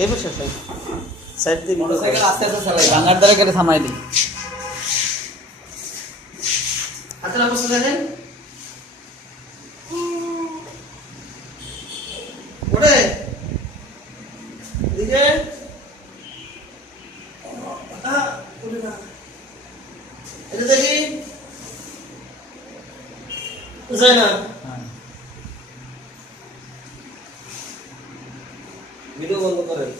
এই বসে সাইড দিয়ে মোটরসাইকেল আস্তে আস্তে চালাই ভাঙার দ্বারা কেটে থামাই দিই হাতের অবস্থা দেখেন ওরে এদিকে এটা দেখি যায় না ভিডিও বন্ধ করেন